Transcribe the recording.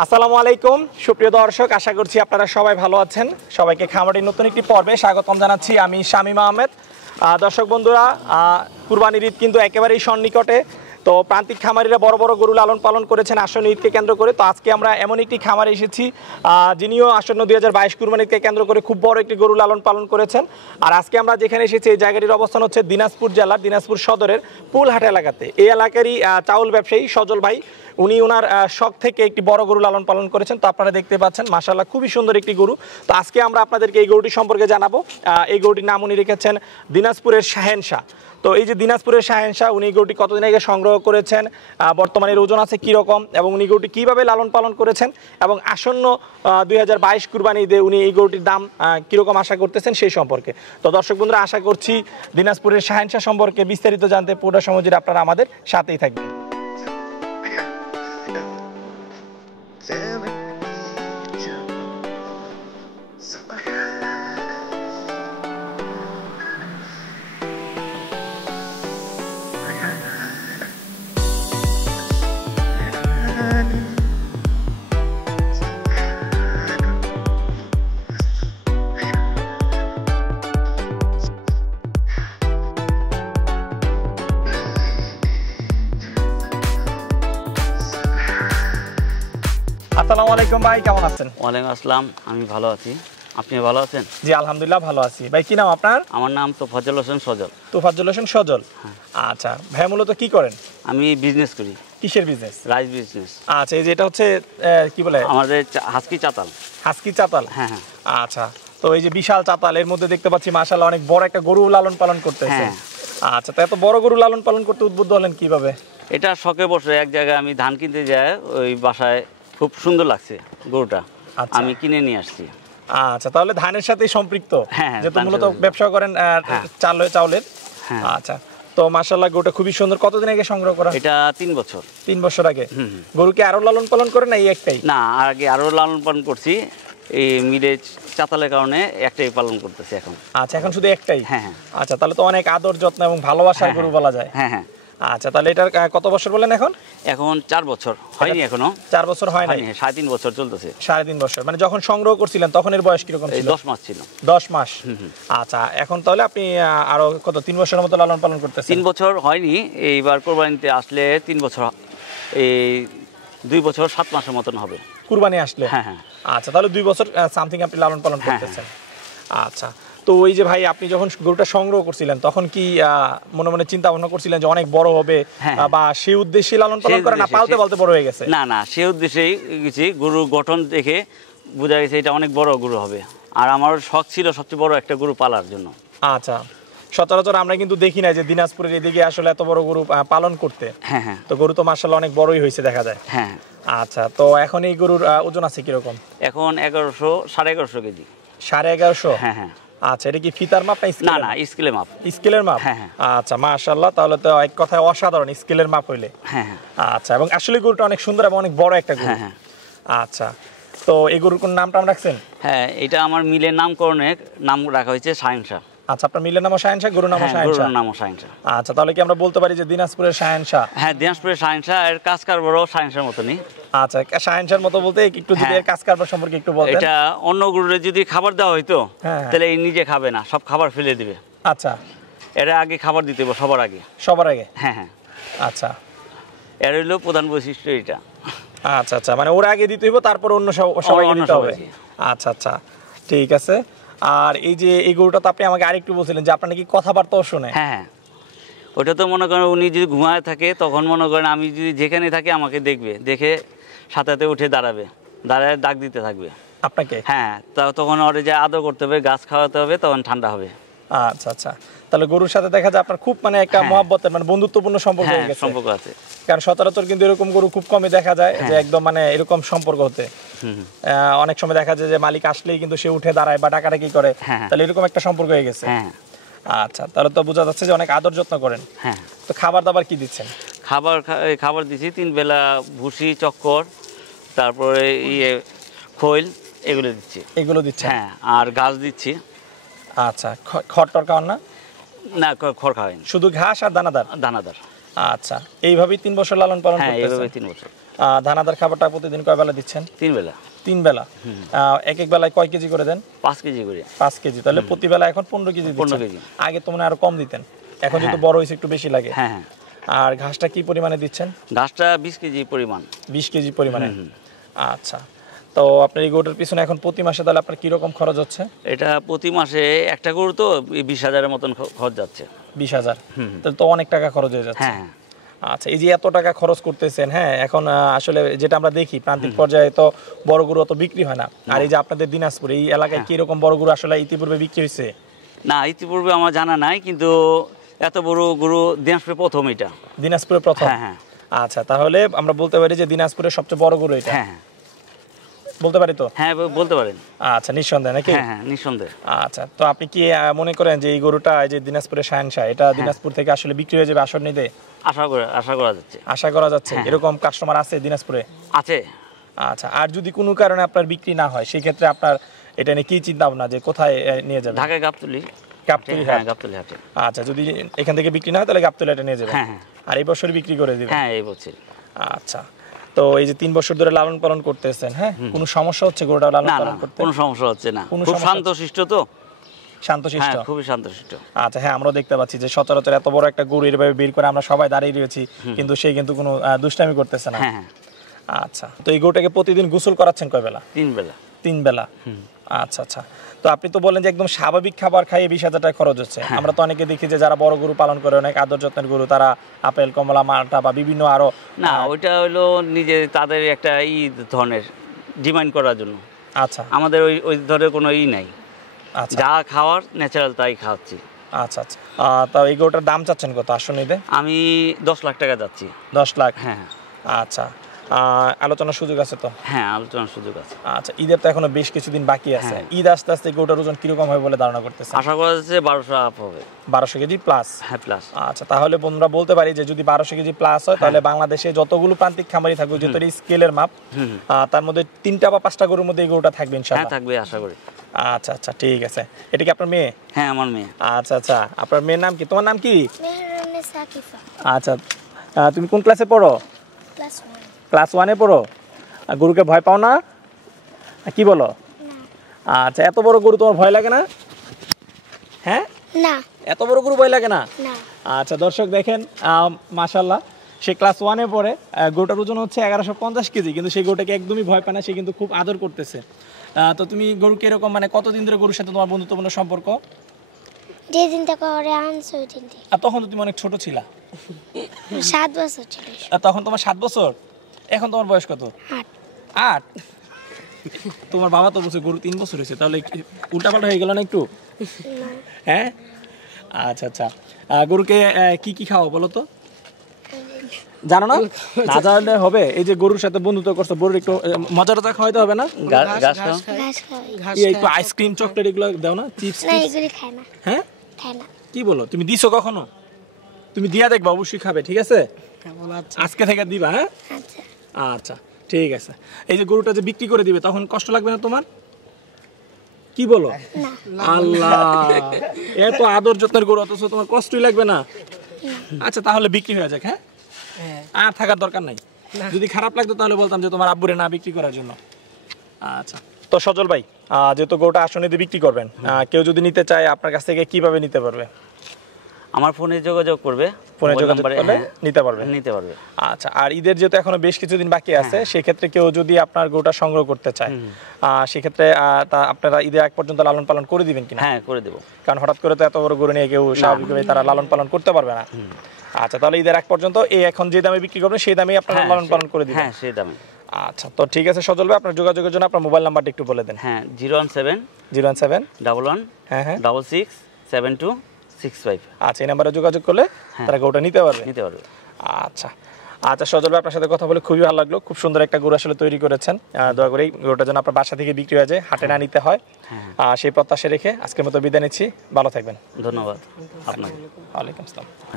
আসসালামু আলাইকুম সুপ্রিয় দর্শক, আশা করছি আপনারা সবাই ভালো আছেন। সবাইকে খামারের নতুন একটি পর্বে স্বাগতম জানাচ্ছি। আমি শামীম আহমেদ। দর্শক বন্ধুরা, কুরবানির ঈদ কিন্তু একেবারেই সন্নিকটে। তো প্রান্তিক খামারিরা বড় বড় গরু লালন পালন করেছেন আসন্ন ঈদকে কেন্দ্র করে। তো আজকে আমরা এমন একটি খামারে এসেছি যিনিও আসন্ন 2022 কুরবানি ঈদকে কেন্দ্র করে খুব বড় একটি গরু লালন পালন করেছেন। আর আজকে আমরা যেখানে এসেছি এই জায়গাটির অবস্থান হচ্ছে দিনাজপুর জেলার দিনাজপুর সদরের পুলহাট এলাকাতে। এই এলাকারই চাউল ব্যবসায়ী সজল ভাই, উনি ওনার শখ থেকে একটি বড় গরু লালন পালন করেছেন। তো আপনারা দেখতে পাচ্ছেন মাশাআল্লাহ খুবই সুন্দর একটি গরু। তো আজকে আমরা আপনাদেরকে এই গরুটি সম্পর্কে জানাবো। এই গরুটির নাম উনি রেখেছেন দিনাজপুরের শাহেনশাহ। তো এই যে দিনাজপুরের শাহেনশাহ, উনি গরুটি কতদিন আগে সংগ্রহ করেছেন, বর্তমানে এর ওজন আছে কীরকম, এবং উনি গরুটি কীভাবে লালন পালন করেছেন, এবং আসন্ন 2022 কুরবানি ঈদে উনি এই গরুটির দাম কীরকম আশা করতেছেন সেই সম্পর্কে। তো দর্শক বন্ধুরা, আশা করছি দিনাজপুরের শাহেনশাহ সম্পর্কে বিস্তারিত জানতে পুরো সময় জুড়ে আপনারা আমাদের সাথেই থাকবেন। আসসালামু আলাইকুম ভাই, কেমন আছেন? ওয়ালাইকুম আসসালাম, আমি ভালো আছি। আপনি ভালো আছেন? জি আলহামদুলিল্লাহ ভালো আছি। ভাই কি নাম আপনার? আমার নাম তোফাজ্জল হোসেন সজল। তোফাজ্জল হোসেন সজল। আচ্ছা ভাই, মূলত কি করেন? আমি বিজনেস করি। কিসের বিজনেস? Rice business. আচ্ছা, এই যে এটা হচ্ছে কি বলে? আমাদের হাস্কি চাতাল। হাস্কি চাতাল? হ্যাঁ হ্যাঁ। আচ্ছা, তো এই যে বিশাল চাতাল, এর মধ্যে দেখতে পাচ্ছি মাশাআল্লাহ অনেক বড় একটা গরু লালন পালন করতেছেন। আচ্ছা, তো এত বড় গরু লালন পালন করতে উদ্বুদ্ধ হলেন কিভাবে? এটা শখে বসে এক জায়গায় আমি ধান কিনতে যাই, ওই বাসায় খুব সুন্দর লাগছে গরুটা, আমি কিনে নিয়ে আসছি। আচ্ছা, তাহলে ধানের সাথেই সম্পৃক্ত, যেহেতু মূলত ব্যবসা করেন চাউলের। আচ্ছা, তো মাশাআল্লাহ গরুটা খুবই সুন্দর। কতদিন আগে সংগ্রহ করা? এটা 3 বছর। 3 বছর আগে। গরুকে আরো লালন পালন করেন না এই একটাই? না, আগে আরো লালন পালন করছি, এই মিলে চাতালের কারণে একটাই পালন করতেছি এখন। আচ্ছা, এখন শুধু একটাই? হ্যাঁ হ্যাঁ। আচ্ছা, তাহলে তো অনেক আদর যত্ন এবং ভালোবাসার গরু বলা যায়। হ্যাঁ হ্যাঁ। আচ্ছা, তাহলে এটার কত বছর বলেন এখন? এখন 4 বছর হয়নি, এখনো 4 বছর হয় নাই। 3.5 বছর চলতেছে। 3.5 বছর, মানে যখন সংগ্রহ করছিলেন তখন এর বয়স কিরকম ছিল? 10 মাস ছিল। 10 মাস। আচ্ছা, এখন তাহলে আপনি আরো কত 3 বছরের মতো লালন পালন করতেছেন? 3 বছর হয়নি, এইবার কোরবানিতে আসলে 3 বছর, এই 2 বছর 7 মাসের মতন হবে কুরবানি আসলে। হ্যাঁ হ্যাঁ। আচ্ছা, তাহলে 2 বছর সামথিং আপনি লালন পালন করতেছেন। আচ্ছা, তো ওই যে ভাই আপনি যখন গরুটা সংগ্রহ করছিলেন তখন কি মনে মনে চিন্তা ভাবনা করছিলেন যে অনেক বড় হবে, বা সেই উদ্দেশ্যে লালন পালন করেন, না পালতে পালতে বড় হয়ে গেছে? না না, সেই উদ্দেশ্যেই গেছি। গরু গঠন দেখে বোঝা গেছে এটা অনেক বড় গরু হবে, আর আমার শখ ছিল সবচেয়ে বড় একটা গরু পালার জন্য। আচ্ছা, সচরাচর আমরা কিন্তু দেখি না যে দিনাজপুরের এদিকে আসলে এত বড় গরু পালন করতে। হ্যাঁ হ্যাঁ। তো গরু তো মাশাআল্লাহ অনেক বড়ই হয়েছে দেখা যায়। হ্যাঁ। আচ্ছা, তো এখন এই গরুর ওজন আছে কিরকম? এখন 1100 1150 কেজি। 1150? হ্যাঁ হ্যাঁ। আচ্ছা, এটা কি ফিতার মাপ না স্কেলের? না না, স্কেলের মাপ। স্কেলের মাপ? হ্যাঁ হ্যাঁ। আচ্ছা, মাশাআল্লাহ, তাহলে তো এক কথায় অসাধারণ স্কেলের মাপ হইলে। হ্যাঁ হ্যাঁ। আচ্ছা, এবং আসলে গরুটা অনেক সুন্দর এবং অনেক বড় একটা গরু। হ্যাঁ হ্যাঁ। আচ্ছা, তো এই গরুর কোন নামটা রাখছেন? হ্যাঁ, এটা আমার মিলের নামকরণের নাম রাখা হয়েছে শাহেনশাহ। আচ্ছা, আপনার মিলের নামও শাহেনশাহ, গরুর নামও শাহেনশাহ? গরুর নামও শাহেনশাহ। আচ্ছা, তাহলে কি আমরা বলতে পারি যে দিনাজপুরের শাহেনশাহ? হ্যাঁ, দিনাজপুরের শাহেনশাহ, এর কাজ কারবারও শাহেনশাহর মতনই। আচ্ছা, শাহেনশাহর মতো বলতে একটু যদি এর কাজ কারবার সম্পর্কে একটু বলতেন। এটা অন্য গরুরে যদি খাবার দেওয়া হইতো তাহলে এই নিজে খাবে না, সব খাবার ফেলে দিবে। আচ্ছা, এরা আগে খাবার দিতে হবে সবার আগে। সবার আগে? হ্যাঁ হ্যাঁ। আচ্ছা, এর হলো প্রধান বৈশিষ্ট্য এটা। আচ্ছা আচ্ছা, মানে ওরা আগে দিতে হইব, তারপর অন্য সবাই দিতে হবে। আচ্ছা আচ্ছা, ঠিক আছে। আর এই যে এই গরুটা তো আপনি আমাকে আরেকটু বলছিলেন যে আপনার নাকি কথাবার্তাও শুনে। হ্যাঁ হ্যাঁ, ওটা তো মনে করেন উনি যদি ঘুমায় থাকে তখন মনে করেন আমি যদি যেখানে থাকি আমাকে দেখবে, দেখে সাথে উঠে দাঁড়াবে, দাঁড়ায় ডাক দিতে থাকবে আপনাকে। হ্যাঁ, তখন ওরে যে আদর করতে হবে, গাছ খাওয়াতে হবে, তখন ঠান্ডা হবে। আচ্ছা আচ্ছা, তাহলে গরুর সাথে দেখা যায় আপনার খুব মানে একটা মহব্বতের মানে বন্ধুত্বপূর্ণ সম্পর্ক হয়ে গেছে। সম্পর্ক আছে, কারণ সচরাচর কিন্তু এরকম গরু খুব কমই দেখা যায় যে একদম মানে এরকম সম্পর্ক হতে। অনেক সময় দেখা যায় যে মালিক আসলেই কিন্তু সে উঠে দাঁড়ায় বা ডাকাডাকি করে, তাহলে এরকম একটা সম্পর্ক হয়ে গেছে। আচ্ছা, তাহলে তো বোঝা যাচ্ছে যে অনেক আদর যত্ন করেন। হ্যাঁ। তো খাবার দাবার কি দিচ্ছেন? খাবার দিচ্ছি 3 বেলা, ভুসি, চক্কর, তারপরে খৈল, এগুলো দিচ্ছি। এগুলো দিচ্ছি? হ্যাঁ, আর ঘাস দিচ্ছি। আচ্ছা, খড় খাওয়ান না? না, খড় খাওয়াই, শুধু ঘাস আর দানাদার? দানাদার। আচ্ছা, এইভাবেই 3 বছর লালন পালন করতেছেন? হ্যাঁ, এইভাবেই 3 বছর। দানাদার খাবারটা প্রতিদিন কয় বেলা দিচ্ছেন? 3 বেলা। 3 বেলা। এক এক বেলায় কয় কেজি করে দেন? 5 কেজি করে। 5 কেজি। তাহলে প্রতি বেলা এখন 15 কেজি দিচ্ছেন। 15 কেজি। আগে তো মনে হয় আরো কম দিতেন, এখন যেহেতু বড় হয়েছে একটু বেশি লাগে। হ্যাঁ হ্যাঁ। আর ঘাসটা কি পরিমাণে দিচ্ছেন? ঘাসটা 20 কেজি পরিমাণ। 20 কেজি পরিমাণে। আচ্ছা, তো আপনার এই গরুটার পিছনে এখন প্রতি মাসে তাহলে আপনার কিরকম খরচ হচ্ছে? এটা প্রতি মাসে একটা গরু তো 20,000-এর মতন খরচ যাচ্ছে। 20,000। তাহলে তো অনেক টাকা খরচ হয়ে যাচ্ছে। হ্যাঁ। আচ্ছা, এই যে এত টাকা খরচ করতেছেন, হ্যাঁ, এখন আসলে যেটা আমরা দেখি প্রান্তিক পর্যায়ে তো বড় গরু অত বিক্রি হয় না। আর এই যে আপনাদের দিনাজপুর এই এলাকায় কি রকম বড় গরু আসলে ইতিপূর্বে বিক্রি হয়েছে? না, ইতিপূর্বে আমার জানা নাই, কিন্তু এত বড় গরু দিনাজপুরে প্রথম এটা। দিনাজপুরে প্রথম? হ্যাঁ হ্যাঁ। আচ্ছা, তাহলে আমরা বলতে পারি যে দিনাজপুরের সবচেয়ে বড় গরু এটা? হ্যাঁ হ্যাঁ। বলতে পারি তো? হ্যাঁ বলতে পারেন। আচ্ছা, নিঃসন্দেহে নাকি? হ্যাঁ হ্যাঁ, নিঃসন্দেহে। আচ্ছা, তো আপনি কি মনে করেন যে এই গরুটা এই যে দিনাজপুরের শাহেনশাহ এটা দিনাজপুর থেকে আসলে বিক্রি হয়ে যাবে আসর নিতে? আশা করা যাচ্ছে। আশা করা যাচ্ছে। এরকম কাস্টমার আছে দিনাজপুরে? আছে। আচ্ছা, আর যদি কোনো কারণে আপনার বিক্রি না হয় সেই ক্ষেত্রে আপনার এটা নিয়ে কি চিন্তা ভাবনা যে কোথায় নিয়ে যাবেন? ঢাকায় গাবতলী। গাবতলী? হ্যাঁ, গাবতলী হাটে। আচ্ছা, যদি এখান থেকে বিক্রি না হয় তাহলে গাবতলী এটা নিয়ে যাবেন? হ্যাঁ হ্যাঁ। আর এই বছর বিক্রি করে দিবেন? হ্যাঁ, এই বছর। আচ্ছা, তো এই যে 3 বছর ধরে লালন পালন করতেছেন, হ্যাঁ, কোনো সমস্যা হচ্ছে গরুটা লালন না পালন না, করতে? কোনো সমস্যা হচ্ছে না। কোনো খুব সমস্যা শান্তশিষ্ট তো। শান্তশিষ্ট? হ্যাঁ, খুবই শান্তশিষ্ট। আচ্ছা, হ্যাঁ, আমরা দেখতে পাচ্ছি যে সচরাচর এত বড় একটা গরু এভাবে বের করে আমরা সবাই দাঁড়িয়ে রয়েছি, কিন্তু সে কিন্তু কোনো দুষ্টামি করতেছে না। হ্যাঁ হ্যাঁ। আচ্ছা, তো এই গরুটাকে প্রতিদিন গোসল করাচ্ছেন কয় বেলা? 3 বেলা। 3 বেলা। আচ্ছা আচ্ছা, তো আপনি তো বলেন যে একদম স্বাভাবিক খাবার খাইয়ে 20,000 টাকা খরচ হচ্ছে। আমরা তো অনেকে দেখি যে যারা বড় গরু পালন করে, অনেক আদর যত্নের গরু, তারা আপেল, কমলা, মালটা বা বিভিন্ন আরো। না, ওইটা হলো নিজে তাদের একটা ধরনের ডিমান্ড করার জন্য। আচ্ছা, আমাদের ওই ধরনের কোনো নাই। আচ্ছা, যা খাওয়ার ন্যাচারাল তাই খাওয়াচ্ছি। আচ্ছা আচ্ছা, তা এই গরুটার দাম চাচ্ছেন কত আসন নিতে? আমি 10 লাখ টাকা যাচ্ছি। 10 লাখ? হ্যাঁ। আচ্ছা, আলোচনার সুযোগ আছে তো? হ্যাঁ, আলোচনার সুযোগ আছে। আচ্ছা, ঈদের তো এখনো বেশ কিছুদিন বাকি আছে। ঈদ আস্তে আস্তে গরুটার ওজন কিরকম হবে বলে ধারণা করতেছেন? আশা করা যাচ্ছে 1200 আপ হবে। 1200 কেজি প্লাস? হ্যাঁ, প্লাস। আচ্ছা, তাহলে বন্ধুরা বলতে পারি যে যদি 1200 কেজি প্লাস হয় তাহলে বাংলাদেশে যতগুলো প্রান্তিক খামারি থাকবে, যেহেতু এই স্কেলের মাপ, তার মধ্যে 3টা বা 5টা গরুর মধ্যে এই গরুটা থাকবে হ্যাঁ, ইনশাআল্লাহ? থাকবে আশা করি। আচ্ছা আচ্ছা, ঠিক আছে। এটা কি আপনার মেয়ে? হ্যাঁ, আমার মেয়ে। আচ্ছা আচ্ছা, আপনার মেয়ের নাম কি? তোমার নাম কি? মেহরানুন্নেসা আকিফা। আচ্ছা, তুমি কোন ক্লাসে পড়ো? ক্লাস 1। ক্লাস 1-এ পড়ো? গরুকে ভয় পাও না? কি বলো? আচ্ছা, এত বড় গরু তোমার ভয় লাগে না? হ্যাঁ, না এত বড় গরু ভয় লাগে না? না। আচ্ছা, দর্শক দেখেন, মাশাআল্লাহ, সে ক্লাস 1-এ পড়ে। গরুটার ওজন হচ্ছে 1150 কেজি, কিন্তু সেই গরুটাকে একদমই ভয় পায় না, সে কিন্তু খুব আদর করতেছে। তো তুমি গরুকে এরকম মানে কতদিন ধরে গরুর সাথে তোমার বন্ধুত্বপূর্ণ সম্পর্ক? যে দিনটা করে আনছে ওই দিন থেকে। আর তখন তো তুমি অনেক ছোট ছিলা। 7 বছর ছিল। আর তখন তোমার 7 বছর, এখন তোমার বয়স কত? 8। 8? তোমার বাবা তো বলছে গরু 3 বছর হয়েছে, তাহলে উল্টাপাল্টা হয়ে গেল না একটু? হ্যাঁ, আচ্ছা আচ্ছা, গরুকে কি কি খাওয়া বলো তো? জানো না? না জানলে হবে? এই যে গরুর সাথে বন্ধুত্ব করছো, গরুর একটু মজা টজা খাওয়াইতে হবে না? ঘাস খাও। ঘাস খাই। একটু আইসক্রিম, চকলেট এগুলো দাও না? চিপস? না, এগুলি খায় না। হ্যাঁ, খায় না। কি বলো? তুমি দিছো কখনো? তুমি দিয়া দেখবা, অবশ্যই খাবে, ঠিক আছে? আজকে থেকে দিবা? হ্যাঁ, আচ্ছা। আচ্ছা, ঠিক আছে। এই যে গরুটা যে বিক্রি করে দিবে তখন কষ্ট লাগবে না তোমার? কি বলো? আল্লাহ, এত আদর যত্নের গরু অথচ তোমার কষ্টই লাগবে না? আচ্ছা, তাহলে বিক্রি হয়ে যাক। হ্যাঁ, আর থাকার দরকার নাই। যদি খারাপ লাগতো তাহলে বলতাম যে তোমার আব্বুরে না বিক্রি করার জন্য। আচ্ছা, তো সজল ভাই, যেহেতু গরুটা আসনে দিয়ে বিক্রি করবেন, কেউ যদি নিতে চায় আপনার কাছ থেকে কিভাবে নিতে পারবে? আমার ফোনে যোগাযোগ করবে। ফোনে যোগাযোগ করলে নিতে পারবে? নিতে পারবে। আচ্ছা, আর ঈদের যেহেতু এখনো বেশ কিছুদিন বাকি আছে, সেক্ষেত্রে কেউ যদি আপনার গরুটা সংগ্রহ করতে চায়, সেক্ষেত্রে আপনারা ঈদের আগ পর্যন্ত লালন পালন করে দিবেন কিনা? হ্যাঁ, করে দেবো। কারণ হঠাৎ করে তো এত বড় গরু নিয়ে কেউ স্বাভাবিকভাবে তারা লালন পালন করতে পারবে না। আচ্ছা, তাহলে ঈদের আগ পর্যন্ত এই এখন যে দামে বিক্রি করবেন সেই দামেই আপনারা লালন পালন করে দিবেন? হ্যাঁ, সেই দামে। আচ্ছা, তো ঠিক আছে সজল ভাই, আপনার যোগাযোগের জন্য আপনার মোবাইল নাম্বারটা একটু বলে দেন। হ্যাঁ, 017 017 11 হ্যাঁ হ্যাঁ 66 7265। আচ্ছা, এই নাম্বারে যোগাযোগ করলে তারা গরুটা নিতে পারবে? নিতে পারবে। আচ্ছা আচ্ছা, সজল ভাই, আপনার সাথে কথা বলে খুবই ভালো লাগলো। খুব সুন্দর একটা গরু আসলে তৈরি করেছেন। দয়া করে গরুটা যেন আপনার বাসা থেকে বিক্রি হয়ে যায়, হাটে না নিতে হয়, সেই প্রত্যাশা রেখে আজকের মতো বিদায় নিচ্ছি। ভালো থাকবেন। ধন্যবাদ আপনাকে। ওয়ালাইকুম আসসালাম।